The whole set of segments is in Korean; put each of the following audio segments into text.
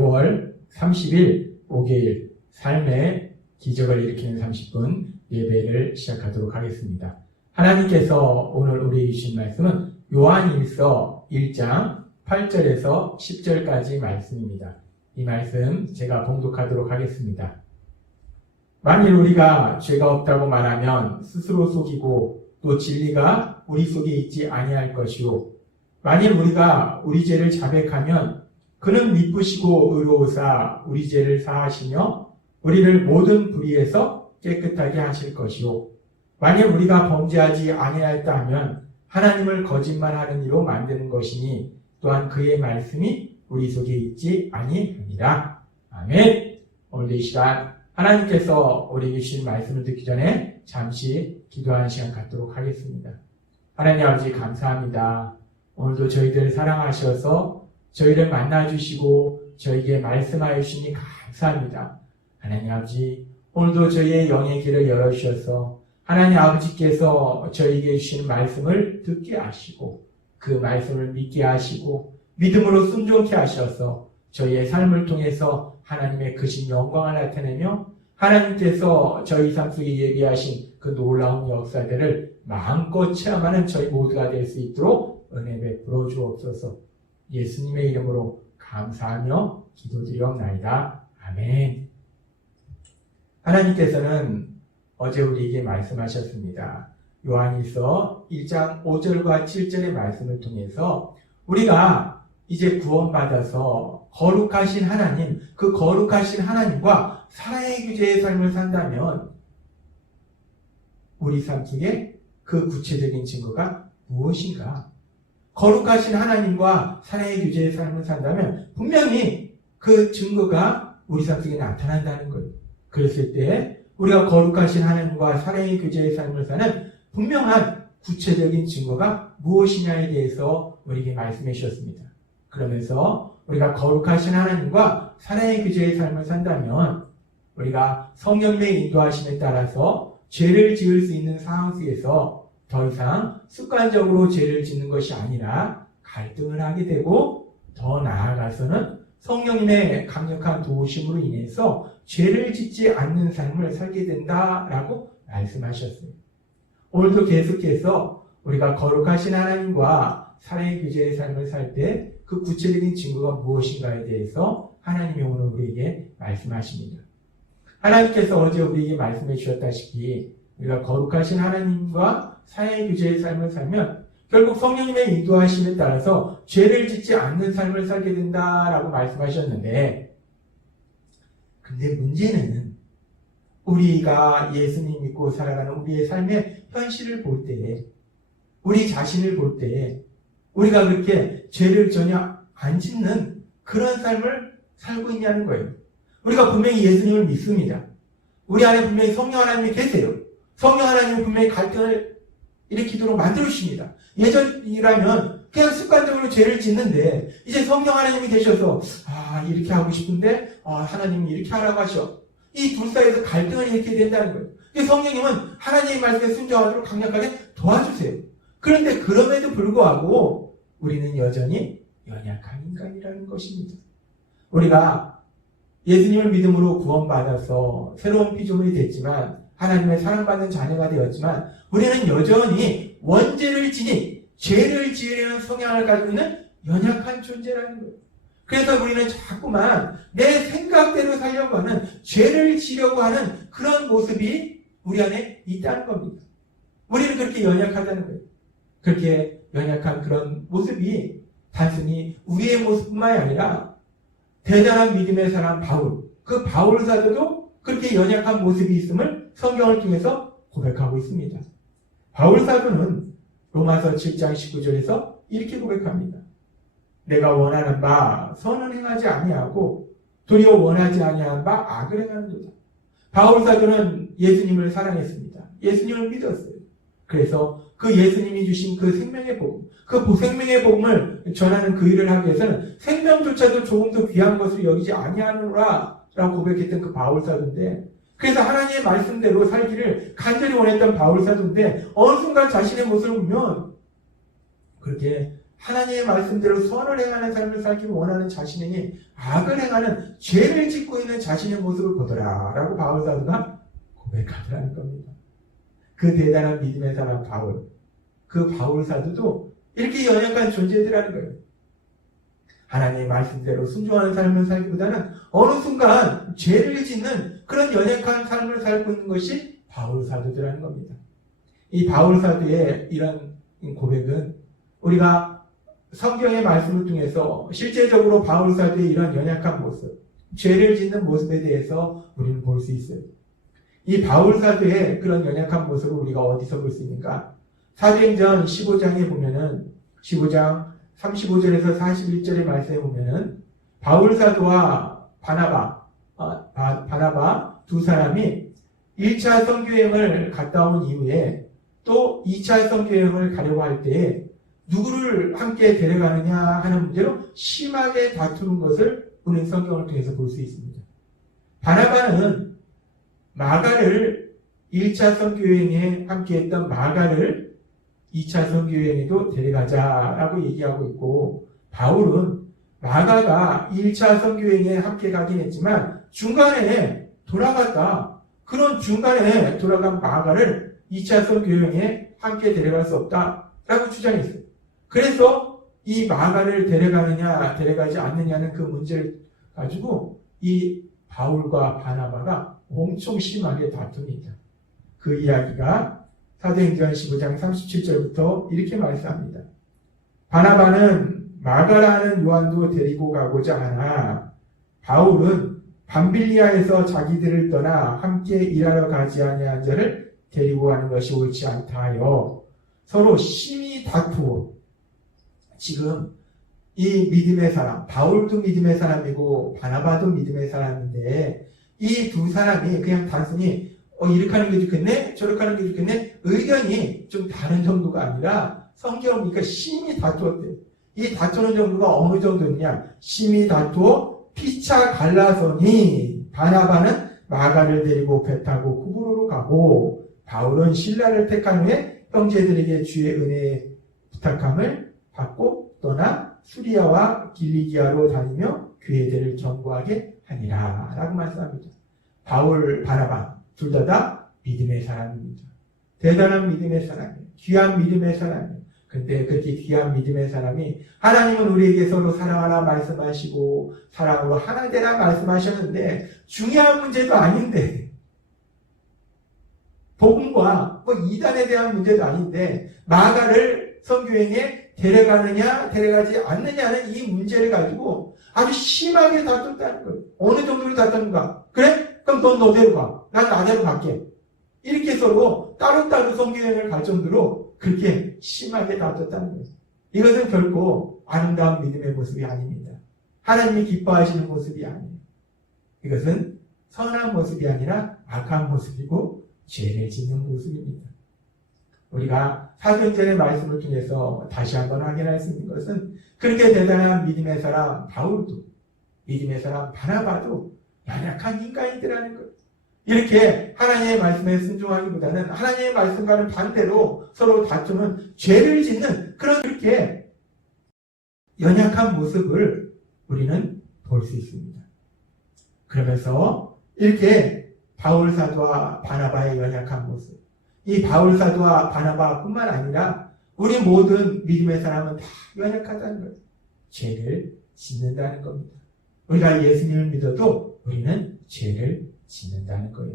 9월 30일 목요일 삶의 기적을 일으키는 30분 예배를 시작하도록 하겠습니다. 하나님께서 오늘 우리에게 주신 말씀은 요한일서 1장 8절에서 10절까지 말씀입니다. 이 말씀 제가 봉독하도록 하겠습니다. 만일 우리가 죄가 없다고 말하면 스스로 속이고 또 진리가 우리 속에 있지 아니할 것이요, 만일 우리가 우리 죄를 자백하면 그는 미쁘시고 의로우사 우리 죄를 사하시며 우리를 모든 불의에서 깨끗하게 하실 것이요, 만일 우리가 범죄하지 아니하였다 하면 하나님을 거짓말하는 이로 만드는 것이니 또한 그의 말씀이 우리 속에 있지 아니합니다. 아멘. 오늘 이 시간 하나님께서 우리에게 주신 말씀을 듣기 전에 잠시 기도하는 시간 갖도록 하겠습니다. 하나님 아버지 감사합니다. 오늘도 저희들 사랑하셔서 저희를 만나주시고 저희에게 말씀하여 주시니 감사합니다. 하나님 아버지, 오늘도 저희의 영의 길을 열어주셔서 하나님 아버지께서 저희에게 주신 말씀을 듣게 하시고 그 말씀을 믿게 하시고 믿음으로 순종케 하셔서 저희의 삶을 통해서 하나님의 크신 영광을 나타내며 하나님께서 저희 삶 속에 예비하신 그 놀라운 역사들을 마음껏 체험하는 저희 모두가 될 수 있도록 은혜 베풀어 주옵소서. 예수님의 이름으로 감사하며 기도드리옵나이다. 아멘. 하나님께서는 어제 우리에게 말씀하셨습니다. 요한일서 1장 5절과 7절의 말씀을 통해서 우리가 이제 구원받아서 거룩하신 하나님, 그 거룩하신 하나님과 사랑의 교제의 삶을 산다면 우리 삶 속에 그 구체적인 증거가 무엇인가? 거룩하신 하나님과 사랑의 교제의 삶을 산다면 분명히 그 증거가 우리 삶 속에 나타난다는 거예요. 그랬을 때 우리가 거룩하신 하나님과 사랑의 교제의 삶을 사는 분명한 구체적인 증거가 무엇이냐에 대해서 우리에게 말씀해 주셨습니다. 그러면서 우리가 거룩하신 하나님과 사랑의 교제의 삶을 산다면 우리가 성령님의 인도하심에 따라서 죄를 지을 수 있는 상황 속에서 더 이상 습관적으로 죄를 짓는 것이 아니라 갈등을 하게 되고 더 나아가서는 성령님의 강력한 도우심으로 인해서 죄를 짓지 않는 삶을 살게 된다라고 말씀하셨어요. 오늘도 계속해서 우리가 거룩하신 하나님과 사랑의 교제의 삶을 살 때 그 구체적인 증거가 무엇인가에 대해서 하나님이 오늘 우리에게 말씀하십니다. 하나님께서 어제 우리에게 말씀해 주셨다시피 우리가 거룩하신 하나님과 사랑의 교제의 삶을 살면 결국 성령님의 인도하심에 따라서 죄를 짓지 않는 삶을 살게 된다라고 말씀하셨는데, 근데 문제는 우리가 예수님 믿고 살아가는 우리의 삶의 현실을 볼 때, 우리 자신을 볼 때 우리가 그렇게 죄를 전혀 안 짓는 그런 삶을 살고 있냐는 거예요. 우리가 분명히 예수님을 믿습니다. 우리 안에 분명히 성령 하나님이 계세요. 성령 하나님은 분명히 갈등을 일으키도록 만들어주십니다. 예전이라면 그냥 습관적으로 죄를 짓는데 이제 성령 하나님이 되셔서 이렇게 하고 싶은데 하나님이 이렇게 하라고 하셔. 이 둘 사이에서 갈등을 일으키게 된다는 거예요. 성령님은 하나님의 말씀에 순종하도록 강력하게 도와주세요. 그런데 그럼에도 불구하고 우리는 여전히 연약한 인간이라는 것입니다. 우리가 예수님을 믿음으로 구원받아서 새로운 피조물이 됐지만 하나님의 사랑받는 자녀가 되었지만 우리는 여전히 원죄를 지닌 죄를 지으려는 성향을 가지고 있는 연약한 존재라는 거예요. 그래서 우리는 자꾸만 내 생각대로 살려고 하는 죄를 지려고 하는 그런 모습이 우리 안에 있다는 겁니다. 우리는 그렇게 연약하다는 거예요. 그렇게 연약한 그런 모습이 단순히 우리의 모습뿐만이 아니라 대단한 믿음의 사람 바울, 그 바울 사도도 그렇게 연약한 모습이 있음을 성경을 통해서 고백하고 있습니다. 바울 사도는 로마서 7장 19절에서 이렇게 고백합니다. 내가 원하는 바 선은 행하지 아니하고 도리어 원하지 아니한 바 악을 행하는도다. 바울 사도는 예수님을 사랑했습니다. 예수님을 믿었어요. 그래서 그 예수님이 주신 그 생명의 복음, 그 생명의 복음을 전하는 그 일을 하기 위해서는 생명조차도 조금 더 귀한 것을 여기지 아니하노라 라고 고백했던 그 바울 사도인데, 그래서 하나님의 말씀대로 살기를 간절히 원했던 바울 사도인데 어느 순간 자신의 모습을 보면 그렇게 하나님의 말씀대로 선을 행하는 삶을 살기 원하는 자신에게 악을 행하는 죄를 짓고 있는 자신의 모습을 보더라 라고 바울 사도가 고백하더라는 겁니다. 그 대단한 믿음의 사람 바울, 그 바울 사도도 이렇게 연약한 존재들이라는 거예요. 하나님의 말씀대로 순종하는 삶을 살기보다는 어느 순간 죄를 짓는 그런 연약한 삶을 살고 있는 것이 바울 사도들이라는 겁니다. 이 바울 사도의 이런 고백은 우리가 성경의 말씀을 통해서 실제적으로 바울 사도의 이런 연약한 모습, 죄를 짓는 모습에 대해서 우리는 볼 수 있어요. 이 바울 사도의 그런 연약한 모습을 우리가 어디서 볼 수 있는가? 사도행전 15장에 보면은 15장 35절에서 41절의 말씀에 보면은 바울 사도와 바나바 두 사람이 1차 선교여행을 갔다 온 이후에 또 2차 선교여행을 가려고 할 때에 누구를 함께 데려가느냐 하는 문제로 심하게 다투는 것을 우리는 성경을 통해서 볼 수 있습니다. 바나바는 마가를 1차 선교여행에 함께했던 마가를 2차 선교여행에도 데려가자라고 얘기하고 있고, 바울은 마가가 1차 선교여행에 함께 가긴 했지만 중간에 돌아갔다. 그런 중간에 돌아간 마가를 2차 선교여행에 함께 데려갈 수 없다라고 주장했어요. 그래서 이 마가를 데려가느냐 데려가지 않느냐는 그 문제를 가지고 이 바울과 바나바가 엄청 심하게 다툽니다. 그 이야기가 사도행전 15장 37절부터 이렇게 말씀합니다. 바나바는 마가라는 요한도 데리고 가고자 하나 바울은 밤빌리아에서 자기들을 떠나 함께 일하러 가지 아니한 자를 데리고 가는 것이 옳지 않다 하여 서로 심히 다투어 지금 이 믿음의 사람, 바울도 믿음의 사람이고 바나바도 믿음의 사람인데 이 두 사람이 그냥 단순히 이렇게 하는 게 좋겠네? 저렇게 하는 게 좋겠네? 의견이 좀 다른 정도가 아니라 성경을 보니까 심히 다투었대요. 이 다투는 정도가 어느 정도냐? 심히 다투어 피차 갈라서니 바나바는 마가를 데리고 배 타고 쿠브로로 가고 바울은 신라를 택한 후에 형제들에게 주의 은혜에 부탁함을 받고 떠나 수리아와 길리기아로 다니며 교회들을 경고하게 하니라 라고 말씀합니다. 바울, 바나바 둘 다 믿음의 사람입니다. 대단한 믿음의 사람이에요. 귀한 믿음의 사람이에요. 근데 그렇게 귀한 믿음의 사람이 하나님은 우리에게 서로 사랑하라 말씀하시고 사랑으로 하나 되라 말씀하셨는데 중요한 문제도 아닌데 복음과 이단에 대한 문제도 아닌데 마가를 선교행에 데려가느냐 데려가지 않느냐는 이 문제를 가지고 아주 심하게 다퉜다는 거예요. 어느 정도로 다퉜는가? 그래? 그럼 넌 너대로 가. 난 나대로 갈게. 이렇게 서로 따로따로 선교여행을 갈 정도로 그렇게 심하게 다퉜다는 거예요. 이것은 결코 아름다운 믿음의 모습이 아닙니다. 하나님이 기뻐하시는 모습이 아니에요. 이것은 선한 모습이 아니라 악한 모습이고 죄를 짓는 모습입니다. 우리가 사도행전의 말씀을 통해서 다시 한번 확인할 수 있는 것은 그렇게 대단한 믿음의 사람 바울도 믿음의 사람 바나바도 연약한 인간이더라는 거예요. 이렇게 하나님의 말씀에 순종하기보다는 하나님의 말씀과는 반대로 서로 다투는 죄를 짓는 그런 그렇게 연약한 모습을 우리는 볼 수 있습니다. 그러면서 이렇게 바울 사도와 바나바의 연약한 모습, 이 바울 사도와 바나바뿐만 아니라 우리 모든 믿음의 사람은 다 연약하다는 거예요. 죄를 짓는다는 겁니다. 우리가 예수님을 믿어도 우리는 죄를 짓는다는 거예요.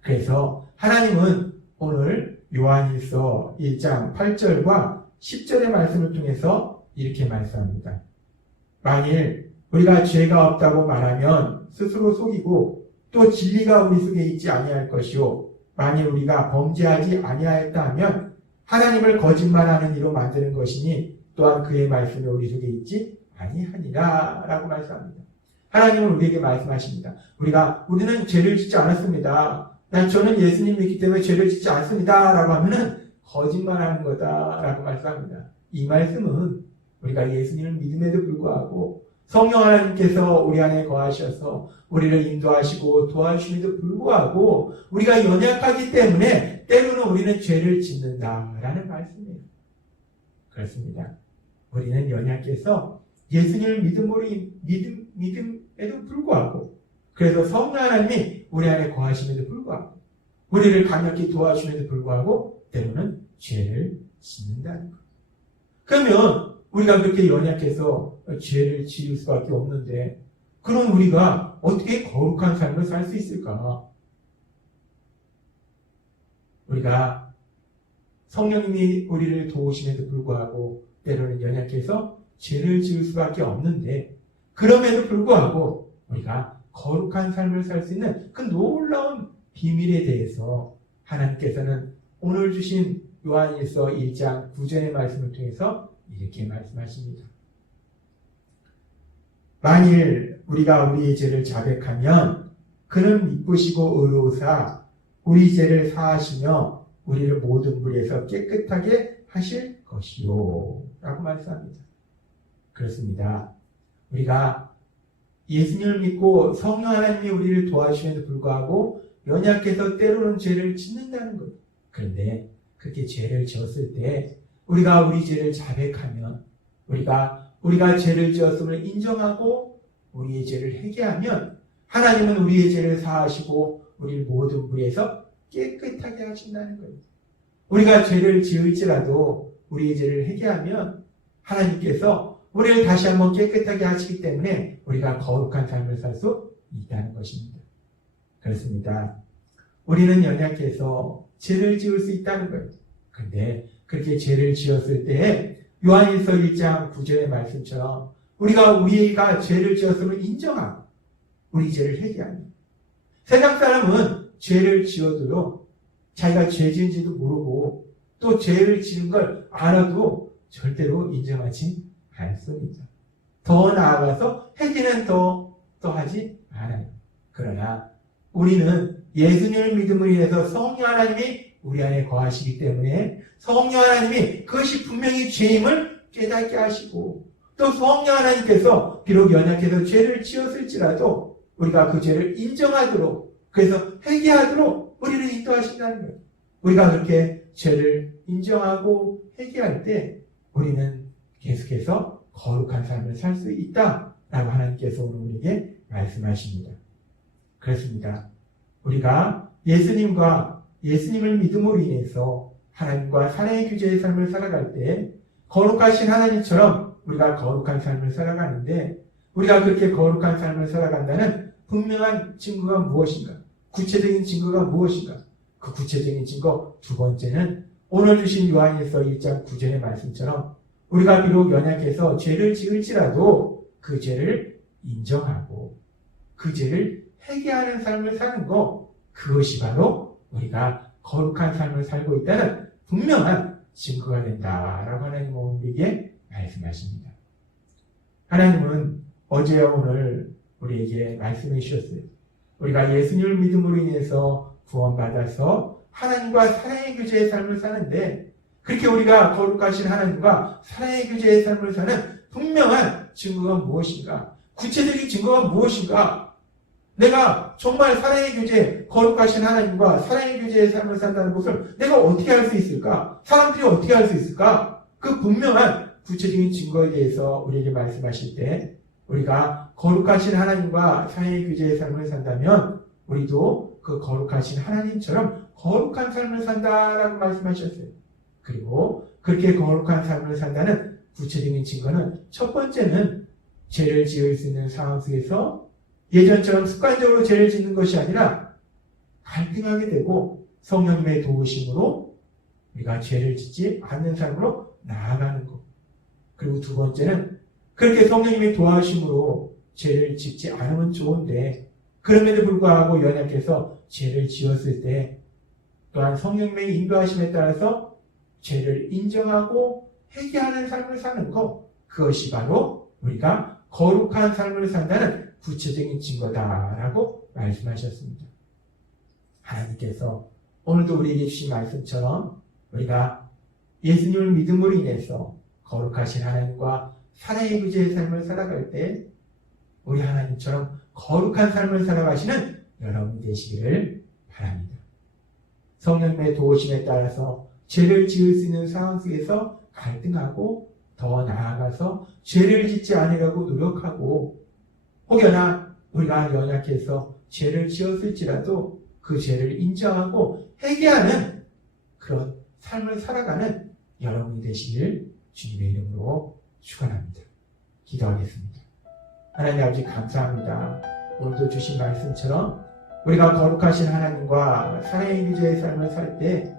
그래서 하나님은 오늘 요한일서 1장 8절과 10절의 말씀을 통해서 이렇게 말씀합니다. 만일 우리가 죄가 없다고 말하면 스스로 속이고 또 진리가 우리 속에 있지 아니할 것이요 만일 우리가 범죄하지 아니하였다 하면 하나님을 거짓말하는 이로 만드는 것이니 또한 그의 말씀이 우리 속에 있지 아니하니라 라고 말씀합니다. 하나님은 우리에게 말씀하십니다. 우리는 죄를 짓지 않았습니다. 저는 예수님 믿기 때문에 죄를 짓지 않습니다 라고 하면은 거짓말하는 거다 라고 말씀합니다. 이 말씀은 우리가 예수님을 믿음에도 불구하고 성령 하나님께서 우리 안에 거하셔서 우리를 인도하시고 도와주심에도 불구하고 우리가 연약하기 때문에 때로는 우리는 죄를 짓는다라는 말씀이에요. 그렇습니다. 우리는 연약해서 예수님을 믿음에도 불구하고, 그래서 성령 하나님이 우리 안에 거하심에도 불구하고, 우리를 강력히 도와주심에도 불구하고 때로는 죄를 짓는다는 것. 그러면 우리가 그렇게 연약해서 죄를 지을 수밖에 없는데, 그럼 우리가 어떻게 거룩한 삶을 살 수 있을까? 우리가 성령님이 우리를 도우심에도 불구하고 때로는 연약해서 죄를 지을 수밖에 없는데, 그럼에도 불구하고 우리가 거룩한 삶을 살 수 있는 그 놀라운 비밀에 대해서 하나님께서는 오늘 주신 요한일서 1장 9절의 말씀을 통해서 이렇게 말씀하십니다. 만일 우리가 우리의 죄를 자백하면 그는 미쁘시고 의로우사 우리 죄를 사하시며 우리를 모든 불에서 깨끗하게 하실 것이요 라고 말씀합니다. 그렇습니다. 우리가 예수님을 믿고 성령 하나님이 우리를 도와주심에도 불구하고 연약해서 때로는 죄를 짓는다는 거예요. 그런데 그렇게 죄를 지었을 때 우리가 우리 죄를 자백하면, 우리가 죄를 지었음을 인정하고 우리의 죄를 회개하면 하나님은 우리의 죄를 사하시고 우리를 모든 불에서 깨끗하게 하신다는 거예요. 우리가 죄를 지을지라도 우리의 죄를 회개하면 하나님께서 우리를 다시 한번 깨끗하게 하시기 때문에 우리가 거룩한 삶을 살 수 있다는 것입니다. 그렇습니다. 우리는 연약해서 죄를 지을 수 있다는 거예요. 그런데 그렇게 죄를 지었을 때 요한일서 1장 9절의 말씀처럼 우리가 죄를 지었음을 인정하고 우리 죄를 회개하는, 세상 사람은 죄를 지어도요 자기가 죄 지은지도 모르고 또 죄를 지은 걸 알아도 절대로 인정하지 않습니다. 더 나아가서 회개는 더 하지 않아요. 그러나 우리는 예수님을 믿음으로 인해서 성령 하나님이 우리 안에 거하시기 때문에 성령 하나님이 그것이 분명히 죄임을 깨닫게 하시고, 또 성령 하나님께서 비록 연약해서 죄를 지었을지라도 우리가 그 죄를 인정하도록, 그래서 회개하도록 우리를 인도하신다는 거예요. 우리가 그렇게 죄를 인정하고 회개할 때 우리는 계속해서 거룩한 삶을 살 수 있다라고 하나님께서 오늘 우리에게 말씀하십니다. 그렇습니다. 우리가 예수님을 믿음으로 인해서 하나님과 사랑의 교제의 삶을 살아갈 때 거룩하신 하나님처럼 우리가 거룩한 삶을 살아가는데, 우리가 그렇게 거룩한 삶을 살아간다는 분명한 증거가 무엇인가? 구체적인 증거가 무엇인가? 그 구체적인 증거 두 번째는 오늘 주신 요한일서 1장 9절의 말씀처럼 우리가 비록 연약해서 죄를 지을지라도 그 죄를 인정하고 그 죄를 회개하는 삶을 사는 것, 그것이 바로 우리가 거룩한 삶을 살고 있다는 분명한 증거가 된다라고 하나님은 우리에게 말씀하십니다. 하나님은 어제와 오늘 우리에게 말씀해 주셨어요. 우리가 예수님을 믿음으로 인해서 구원받아서 하나님과 사랑의 교제의 삶을 사는데, 그렇게 우리가 거룩하신 하나님과 사랑의 교제의 삶을 사는 분명한 증거가 무엇인가? 구체적인 증거가 무엇인가? 내가 정말 사랑의 교제, 거룩하신 하나님과 사랑의 교제의 삶을 산다는 것을 내가 어떻게 할 수 있을까? 사람들이 어떻게 할 수 있을까? 그 분명한 구체적인 증거에 대해서 우리에게 말씀하실 때, 우리가 거룩하신 하나님과 사랑의 교제의 삶을 산다면 우리도 그 거룩하신 하나님처럼 거룩한 삶을 산다라고 말씀하셨어요. 그리고 그렇게 거룩한 삶을 산다는 구체적인 증거는, 첫 번째는 죄를 지을 수 있는 상황 속에서 예전처럼 습관적으로 죄를 짓는 것이 아니라 갈등하게 되고 성령님의 도우심으로 우리가 죄를 짓지 않는 삶으로 나아가는 것. 그리고 두 번째는 그렇게 성령님의 도와주심으로 죄를 짓지 않으면 좋은데 그럼에도 불구하고 연약해서 죄를 지었을 때 또한 성령님의 인도하심에 따라서 죄를 인정하고 회개하는 삶을 사는 것, 그것이 바로 우리가 거룩한 삶을 산다는 구체적인 증거다라고 말씀하셨습니다. 하나님께서 오늘도 우리에게 주신 말씀처럼 우리가 예수님을 믿음으로 인해서 거룩하신 하나님과 사랑의 교제의 삶을 살아갈 때 우리 하나님처럼 거룩한 삶을 살아가시는 여러분이 되시기를 바랍니다. 성령님의 도우심에 따라서 죄를 지을 수 있는 상황 속에서 갈등하고 더 나아가서 죄를 짓지 않으려고 노력하고, 혹여나 우리가 연약해서 죄를 지었을지라도 그 죄를 인정하고 회개하는 그런 삶을 살아가는 여러분이 되시길 주님의 이름으로 축원합니다. 기도하겠습니다. 하나님 아버지 감사합니다. 오늘도 주신 말씀처럼 우리가 거룩하신 하나님과 살아있는 유죄의 삶을 살 때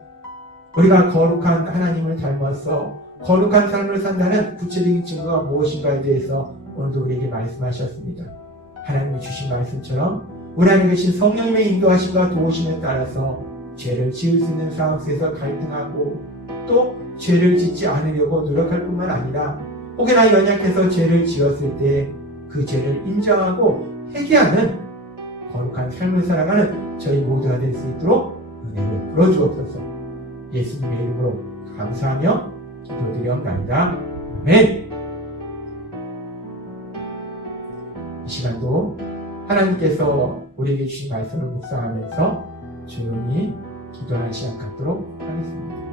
우리가 거룩한 하나님을 닮아서 거룩한 삶을 산다는 구체적인 증거가 무엇인가에 대해서 오늘도 우리에게 말씀하셨습니다. 하나님이 주신 말씀처럼 우리 안에 계신 성령님의 인도하심과 도우심에 따라서 죄를 지을 수 있는 상황 속에서 갈등하고 또 죄를 짓지 않으려고 노력할 뿐만 아니라 혹여나 연약해서 죄를 지었을 때 그 죄를 인정하고 회개하는 거룩한 삶을 살아가는 저희 모두가 될 수 있도록 은혜를 풀어주옵소서. 예수님의 이름으로 감사하며 기도드리옵나이다. 아멘. 이 시간도 하나님께서 우리에게 주신 말씀을 묵상하면서 조용히 기도하는 시간 갖도록 하겠습니다.